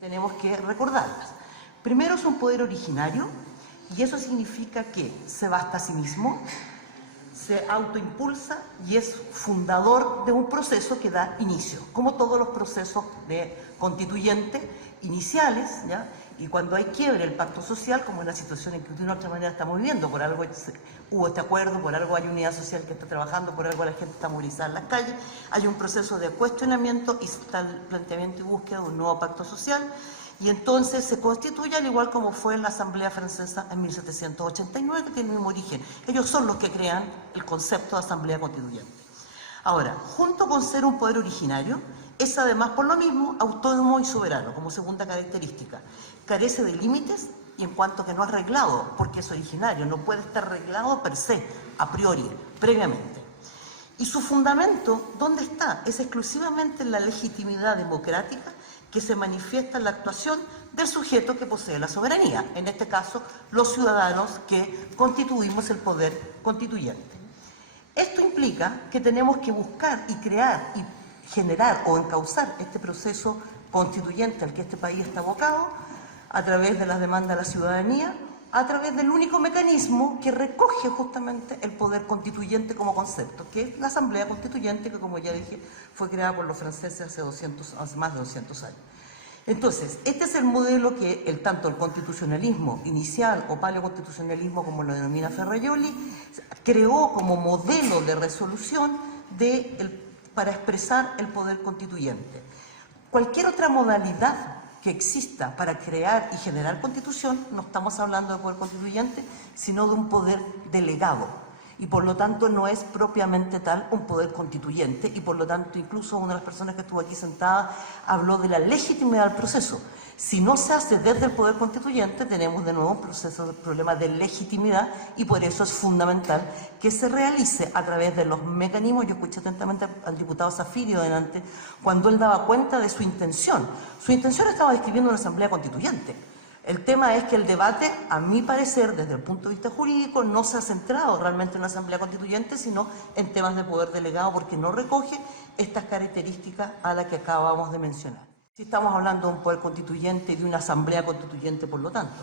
Tenemos que recordarlas. Primero, es un poder originario, y eso significa que se basta a sí mismo, se autoimpulsa y es fundador de un proceso que da inicio, como todos los procesos de constituyente iniciales, ¿ya? Y cuando hay quiebre el pacto social, como es la situación en que de una u otra manera estamos viviendo, por algo hubo este acuerdo, por algo hay unidad social que está trabajando, por algo la gente está movilizada en las calles, hay un proceso de cuestionamiento y está el planteamiento y búsqueda de un nuevo pacto social, y entonces se constituye al igual como fue en la Asamblea Francesa en 1789, que tiene el mismo origen. Ellos son los que crean el concepto de Asamblea Constituyente. Ahora, junto con ser un poder originario, es además por lo mismo autónomo y soberano, como segunda característica. Carece de límites y en cuanto que no es reglado, porque es originario, no puede estar reglado per se, a priori, previamente. Y su fundamento, ¿dónde está? Es exclusivamente en la legitimidad democrática que se manifiesta en la actuación del sujeto que posee la soberanía, en este caso, los ciudadanos que constituimos el poder constituyente. Esto implica que tenemos que buscar y crear y generar o encauzar este proceso constituyente al que este país está abocado a través de las demandas de la ciudadanía, a través del único mecanismo que recoge justamente el poder constituyente como concepto, que es la Asamblea Constituyente, que como ya dije, fue creada por los franceses hace más de 200 años. Entonces, este es el modelo que tanto el constitucionalismo inicial o paleoconstitucionalismo, como lo denomina Ferrajoli, creó como modelo de resolución para expresar el poder constituyente. Cualquier otra modalidad que exista para crear y generar constitución, no estamos hablando de poder constituyente, sino de un poder delegado. Y por lo tanto no es propiamente tal un poder constituyente, y por lo tanto incluso una de las personas que estuvo aquí sentada habló de la legitimidad del proceso. Si no se hace desde el poder constituyente, tenemos de nuevo un problema de legitimidad, y por eso es fundamental que se realice a través de los mecanismos. Yo escuché atentamente al diputado Zafirio delante, cuando él daba cuenta de su intención. Su intención estaba describiendo una asamblea constituyente. El tema es que el debate, a mi parecer, desde el punto de vista jurídico, no se ha centrado realmente en una asamblea constituyente, sino en temas de poder delegado, porque no recoge estas características a las que acabamos de mencionar. Si estamos hablando de un poder constituyente y de una asamblea constituyente, por lo tanto,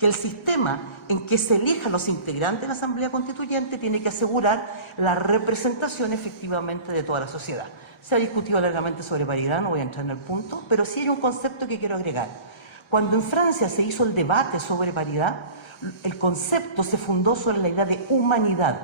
que el sistema en que se elijan los integrantes de la asamblea constituyente tiene que asegurar la representación efectivamente de toda la sociedad. Se ha discutido largamente sobre paridad, no voy a entrar en el punto, pero sí hay un concepto que quiero agregar. Cuando en Francia se hizo el debate sobre paridad, el concepto se fundó sobre la idea de humanidad,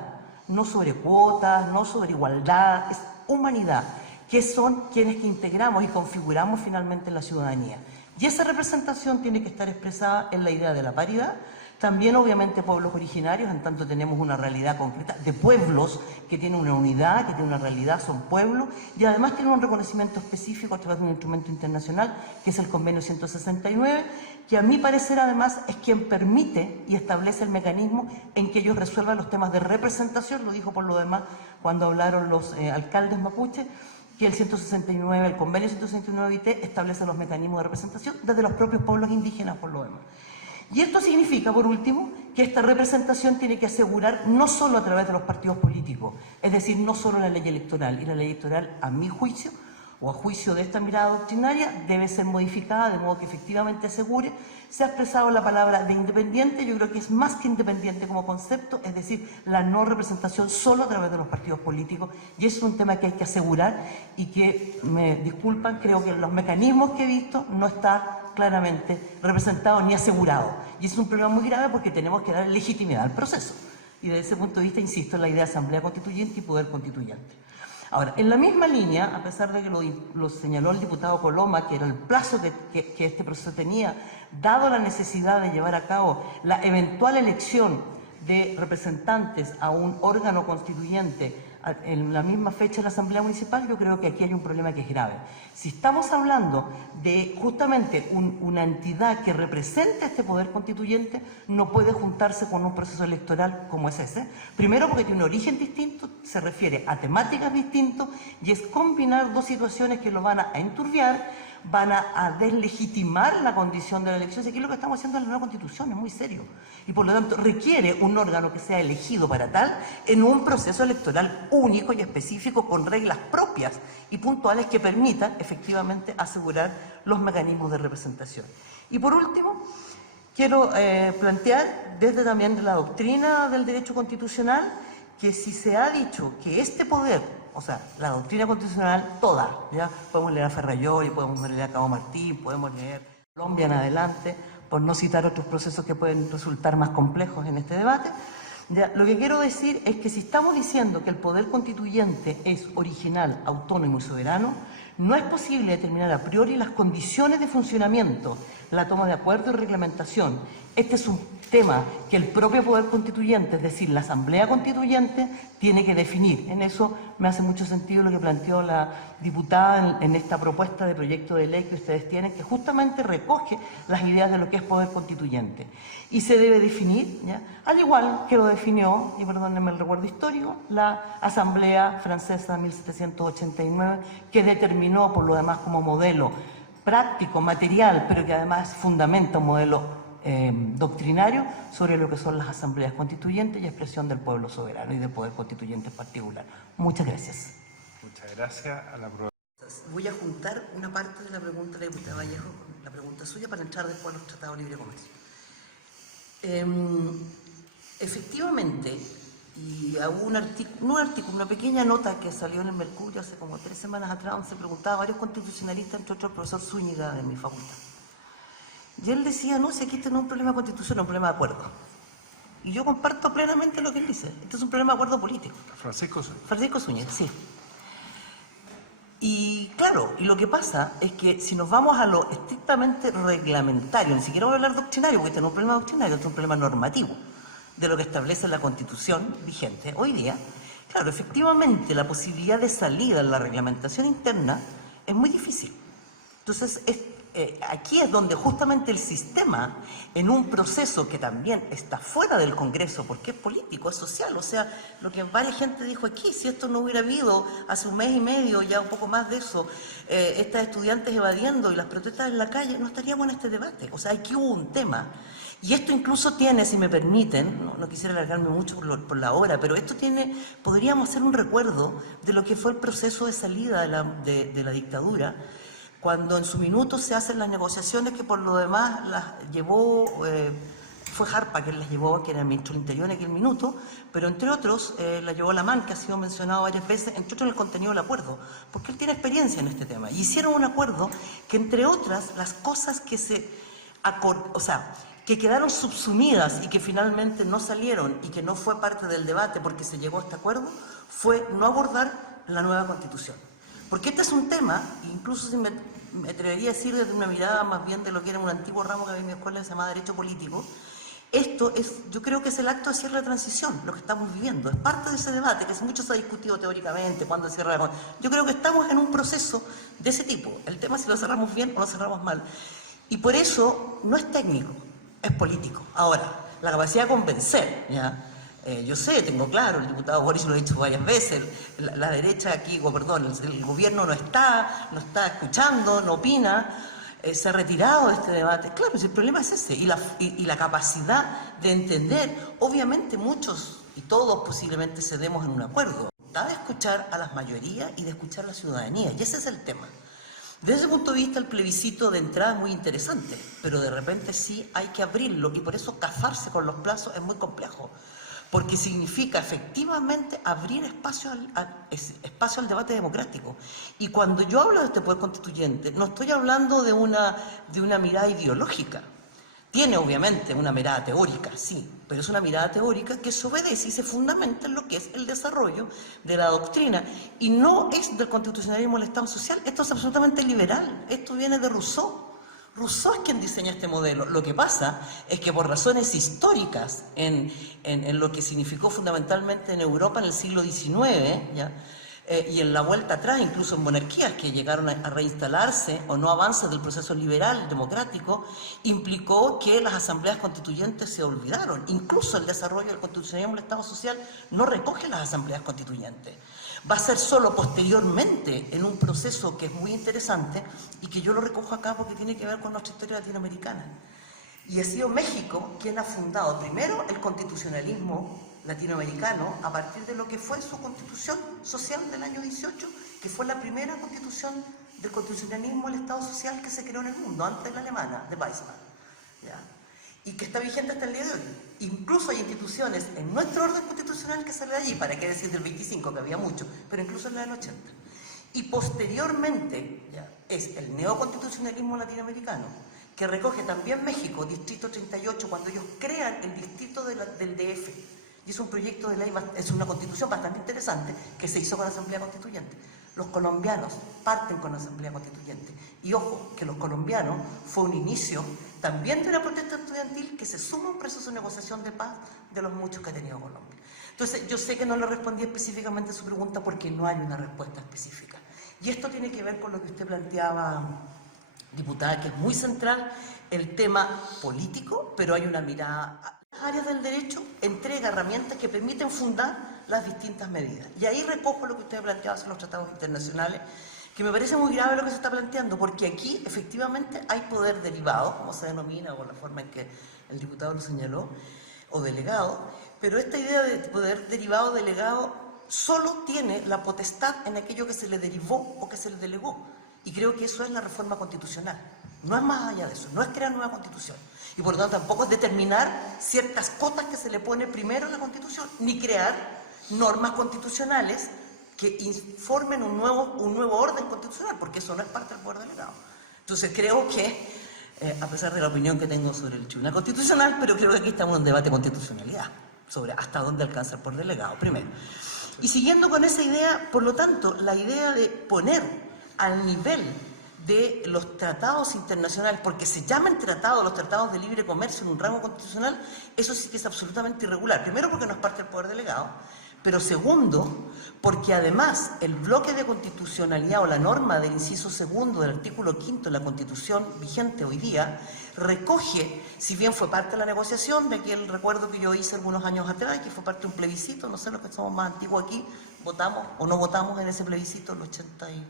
no sobre cuotas, no sobre igualdad, es humanidad, que son quienes que integramos y configuramos finalmente la ciudadanía. Y esa representación tiene que estar expresada en la idea de la paridad. También, obviamente, pueblos originarios, en tanto tenemos una realidad concreta de pueblos que tienen una unidad, que tienen una realidad, son pueblos, y además tienen un reconocimiento específico a través de un instrumento internacional, que es el Convenio 169, que a mi parecer, además, es quien permite y establece el mecanismo en que ellos resuelvan los temas de representación. Lo dijo por lo demás cuando hablaron los alcaldes mapuche, que el 169, el Convenio 169 IT, establece los mecanismos de representación desde los propios pueblos indígenas, por lo demás. Y esto significa, por último, que esta representación tiene que asegurar no solo a través de los partidos políticos, es decir, no solo la ley electoral. Y la ley electoral, a mi juicio, o a juicio de esta mirada doctrinaria, debe ser modificada de modo que efectivamente asegure. Se ha expresado la palabra de independiente, yo creo que es más que independiente como concepto, es decir, la no representación solo a través de los partidos políticos, y es un tema que hay que asegurar y que, me disculpan, creo que en los mecanismos que he visto no está claramente representado ni asegurado. Y es un problema muy grave porque tenemos que dar legitimidad al proceso. Y desde ese punto de vista, insisto en la idea de asamblea constituyente y poder constituyente. Ahora, en la misma línea, a pesar de que lo señaló el diputado Coloma, que era el plazo que este proceso tenía, dado la necesidad de llevar a cabo la eventual elección de representantes a un órgano constituyente en la misma fecha de la Asamblea Municipal, yo creo que aquí hay un problema que es grave. Si estamos hablando de justamente una entidad que representa este poder constituyente, no puede juntarse con un proceso electoral como es ese. Primero porque tiene un origen distinto, se refiere a temáticas distintas, y es combinar dos situaciones que lo van a enturbiar, van a deslegitimar la condición de la elección. Aquí lo que estamos haciendo es la nueva Constitución, es muy serio. Y por lo tanto requiere un órgano que sea elegido para tal en un proceso electoral único y específico con reglas propias y puntuales que permitan efectivamente asegurar los mecanismos de representación. Y por último, quiero plantear desde también de la doctrina del derecho constitucional que si se ha dicho que este poder, o sea, la doctrina constitucional toda, ¿ya? Podemos leer a Ferrayoli, podemos leer a Cabo Martín, podemos leer Colombia en adelante, por no citar otros procesos que pueden resultar más complejos en este debate. Ya, lo que quiero decir es que si estamos diciendo que el poder constituyente es original, autónomo y soberano, no es posible determinar a priori las condiciones de funcionamiento, la toma de acuerdo y reglamentación. Este es un tema que el propio poder constituyente, es decir, la Asamblea Constituyente, tiene que definir. En eso me hace mucho sentido lo que planteó la diputada en esta propuesta de proyecto de ley que ustedes tienen, que justamente recoge las ideas de lo que es poder constituyente. Y se debe definir, ¿ya? Al igual que lo definió, y perdónenme el recuerdo histórico, la Asamblea Francesa de 1789, que determinó por lo demás como modelo práctico, material, pero que además fundamenta un modelo doctrinario sobre lo que son las asambleas constituyentes y expresión del pueblo soberano y del poder constituyente en particular. Muchas gracias. Muchas gracias a la profesora. Voy a juntar una parte de la pregunta de la diputada Vallejo con la pregunta suya para entrar después a los tratados de libre comercio. Efectivamente, y hubo una pequeña nota que salió en el Mercurio hace como 3 semanas atrás, donde se preguntaba a varios constitucionalistas, entre otros el profesor Zúñiga de mi facultad. Y él decía, no, si aquí este no es un problema de constitución, es un problema de acuerdo. Y yo comparto plenamente lo que él dice. Este es un problema de acuerdo político. Francisco Zúñiga, sí. Y claro, y lo que pasa es que si nos vamos a lo estrictamente reglamentario, ni siquiera voy a hablar doctrinario, porque este no es un problema doctrinario, este es un problema normativo de lo que establece la Constitución vigente hoy día, claro, efectivamente la posibilidad de salida en la reglamentación interna es muy difícil. Entonces, aquí es donde justamente el sistema, en un proceso que también está fuera del Congreso, porque es político, es social, o sea, lo que varias gente dijo aquí, si esto no hubiera habido hace un mes y medio, ya un poco más de eso, estas estudiantes evadiendo y las protestas en la calle, no estaríamos en este debate. O sea, aquí hubo un tema. Y esto incluso tiene, si me permiten, no quisiera alargarme mucho por la hora, pero esto tiene, podríamos hacer un recuerdo de lo que fue el proceso de salida de la dictadura, cuando en su minuto se hacen las negociaciones que por lo demás las llevó, fue Jarpa quien las llevó, que era el ministro del Interior en aquel minuto, pero entre otros la llevó Lamán, que ha sido mencionado varias veces, entre otros en el contenido del acuerdo, porque él tiene experiencia en este tema. Y hicieron un acuerdo que, entre otras, las cosas que que quedaron subsumidas y que finalmente no salieron y que no fue parte del debate porque se llegó a este acuerdo, fue no abordar la nueva Constitución. Porque este es un tema, incluso si me atrevería a decir desde una mirada más bien de lo que era un antiguo ramo que había en mi escuela, se llama Derecho Político, esto es, yo creo que es el acto de cierre de transición, lo que estamos viviendo. Es parte de ese debate, que mucho se ha discutido teóricamente, cuándo se cierra. Yo creo que estamos en un proceso de ese tipo. El tema es si lo cerramos bien o lo cerramos mal. Y por eso no es técnico, es político. Ahora, la capacidad de convencer, ¿ya? Yo sé, tengo claro, el diputado Boris lo ha dicho varias veces, la derecha aquí, el gobierno no está escuchando, no opina, se ha retirado de este debate. Claro, si el problema es ese, y la capacidad de entender, obviamente muchos y todos posiblemente cedemos en un acuerdo, de escuchar a las mayorías y de escuchar a la ciudadanía, y ese es el tema. Desde ese punto de vista, el plebiscito de entrada es muy interesante, pero de repente sí hay que abrirlo, y por eso casarse con los plazos es muy complejo, porque significa efectivamente abrir espacio al debate democrático. Y cuando yo hablo de este poder constituyente, no estoy hablando de una mirada ideológica. Tiene obviamente una mirada teórica, sí, pero es una mirada teórica que se obedece y se fundamenta en lo que es el desarrollo de la doctrina. Y no es del constitucionalismo del Estado social, esto es absolutamente liberal, esto viene de Rousseau. Rousseau es quien diseña este modelo. Lo que pasa es que por razones históricas, en lo que significó fundamentalmente en Europa en el siglo XIX, ¿ya? Y en la vuelta atrás, incluso en monarquías que llegaron a reinstalarse o no avances del proceso liberal, democrático, implicó que las asambleas constituyentes se olvidaron. Incluso el desarrollo del constitucionalismo del Estado social no recoge las asambleas constituyentes. Va a ser solo posteriormente, en un proceso que es muy interesante y que yo lo recojo acá porque tiene que ver con nuestra historia latinoamericana. Y ha sido México quien ha fundado primero el constitucionalismo latinoamericano a partir de lo que fue su constitución social del año 18, que fue la primera constitución del constitucionalismo del Estado social que se creó en el mundo, antes de la alemana, de Weizmann, ¿ya? Y que está vigente hasta el día de hoy. Incluso hay instituciones en nuestro orden constitucional que sale de allí, para qué decir del 25, que había mucho, pero incluso en la del 80. Y posteriormente, ¿ya?, es el neoconstitucionalismo latinoamericano, que recoge también México, Distrito 38, cuando ellos crean el distrito del DF. Y es un proyecto de ley, es una constitución bastante interesante que se hizo con la Asamblea Constituyente. Los colombianos parten con la Asamblea Constituyente. Y ojo, que los colombianos fue un inicio también de una protesta estudiantil que se suma a un proceso de negociación de paz de los muchos que ha tenido Colombia. Entonces, yo sé que no le respondí específicamente a su pregunta porque no hay una respuesta específica. Y esto tiene que ver con lo que usted planteaba, diputada, que es muy central, el tema político, pero hay una mirada a las áreas del derecho, entrega herramientas que permiten fundar las distintas medidas. Y ahí recojo lo que usted planteaba sobre los tratados internacionales, que me parece muy grave lo que se está planteando, porque aquí efectivamente hay poder derivado, como se denomina, o la forma en que el diputado lo señaló, o delegado, pero esta idea de poder derivado o delegado solo tiene la potestad en aquello que se le derivó o que se le delegó. Y creo que eso es la reforma constitucional. No es más allá de eso, no es crear nueva constitución. Y por lo tanto tampoco es determinar ciertas cotas que se le pone primero en la constitución, ni crear normas constitucionales que informen un nuevo orden constitucional, porque eso no es parte del poder delegado. Entonces creo que, a pesar de la opinión que tengo sobre el Tribunal Constitucional, pero creo que aquí estamos en un debate de constitucionalidad, sobre hasta dónde alcanza el poder delegado, primero. Y siguiendo con esa idea, por lo tanto, la idea de poner al nivel de los tratados internacionales, porque se llaman tratados, los tratados de libre comercio en un rango constitucional, eso sí que es absolutamente irregular. Primero porque no es parte del poder delegado, pero segundo, porque además el bloque de constitucionalidad o la norma del inciso segundo del artículo 5 de la Constitución vigente hoy día recoge, si bien fue parte de la negociación, de aquel recuerdo que yo hice algunos años atrás, que fue parte de un plebiscito, no sé, los que somos más antiguos aquí, votamos o no votamos en ese plebiscito, el 80 y...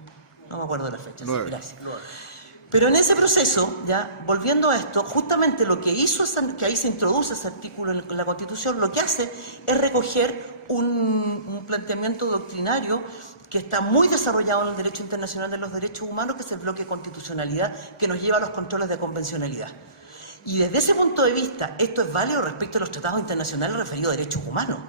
no me acuerdo de la fecha, sí, gracias. Pero en ese proceso, ya volviendo a esto, justamente lo que hizo, que ahí se introduce ese artículo en la Constitución, lo que hace es recoger un planteamiento doctrinario que está muy desarrollado en el derecho internacional de los derechos humanos, que es el bloque de constitucionalidad que nos lleva a los controles de convencionalidad. Y desde ese punto de vista, esto es válido respecto a los tratados internacionales referidos a derechos humanos,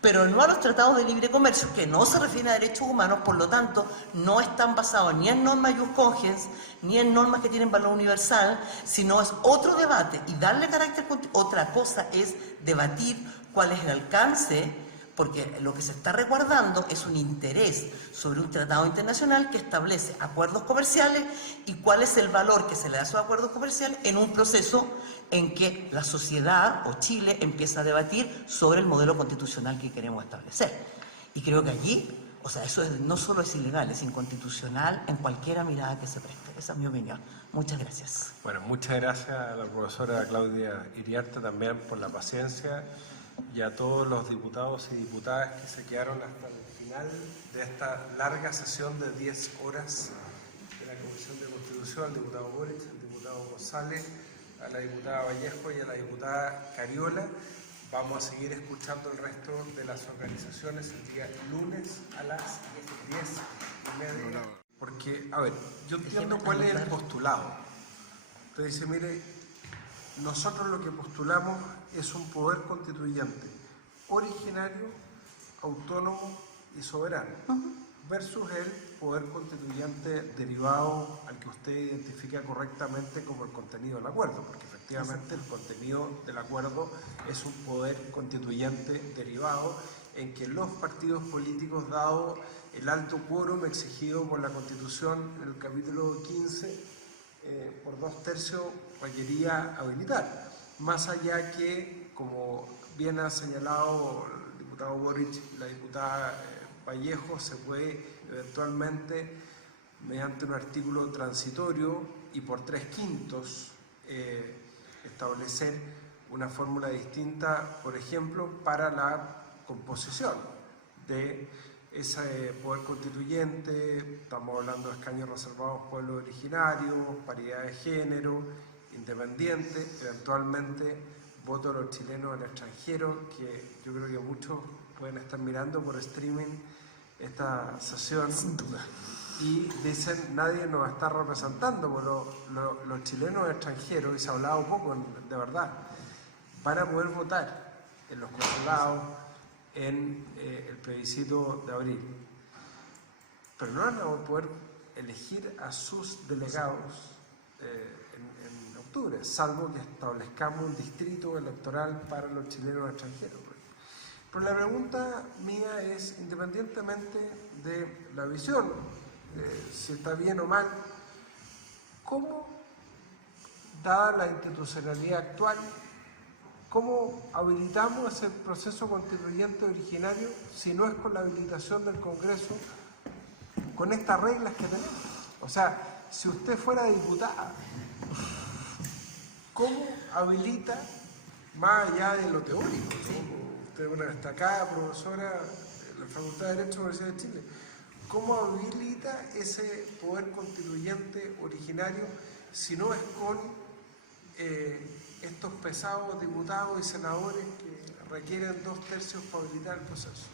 pero no a los tratados de libre comercio, que no se refieren a derechos humanos, por lo tanto, no están basados ni en normas jus cogens, ni en normas que tienen valor universal, sino es otro debate, y darle carácter, otra cosa es debatir cuál es el alcance, porque lo que se está resguardando es un interés sobre un tratado internacional que establece acuerdos comerciales y cuál es el valor que se le da a esos acuerdos comerciales en un proceso en que la sociedad o Chile empieza a debatir sobre el modelo constitucional que queremos establecer. Y creo que allí, o sea, eso no solo es ilegal, es inconstitucional en cualquier mirada que se preste. Esa es mi opinión. Muchas gracias. Bueno, muchas gracias a la profesora Claudia Iriarte también por la paciencia y a todos los diputados y diputadas que se quedaron hasta el final de esta larga sesión de 10 horas de la Comisión de Constitución, al diputado Boric, al diputado González, a la diputada Vallejo y a la diputada Cariola. Vamos a seguir escuchando el resto de las organizaciones el día lunes a las 10:30. Porque, a ver, yo entiendo cuál es el postulado. Usted dice, mire, nosotros lo que postulamos es un poder constituyente originario, autónomo y soberano, versus el poder constituyente derivado al que usted identifica correctamente como el contenido del acuerdo, porque efectivamente el contenido del acuerdo es un poder constituyente derivado en que los partidos políticos, dado el alto quórum exigido por la Constitución en el capítulo 15, por 2/3 requería habilitar, más allá que, como bien ha señalado el diputado Boric y la diputada Vallejo, se puede eventualmente, mediante un artículo transitorio y por 3/5, establecer una fórmula distinta, por ejemplo, para la composición de ese poder constituyente, estamos hablando de escaños reservados a pueblos originarios, paridad de género, independiente, eventualmente voto de los chilenos en el extranjero, que yo creo que muchos pueden estar mirando por streaming esta sesión. Sin duda. Y dicen, nadie nos está representando, pero los chilenos extranjeros, y se ha hablado poco de verdad, van a poder votar en los consulados, en el plebiscito de abril. Pero no van a poder elegir a sus delegados en octubre, salvo que establezcamos un distrito electoral para los chilenos extranjeros. Pero la pregunta mía es, independientemente de la visión, si está bien o mal, ¿cómo, dada la institucionalidad actual, cómo habilitamos ese proceso constituyente originario si no es con la habilitación del Congreso, con estas reglas que tenemos? O sea, si usted fuera diputada, ¿cómo habilita, más allá de lo teórico, ¿no? Usted es una destacada profesora de la Facultad de Derecho de la Universidad de Chile, ¿cómo habilita ese poder constituyente originario si no es con estos pesados diputados y senadores que requieren 2/3 para habilitar el proceso?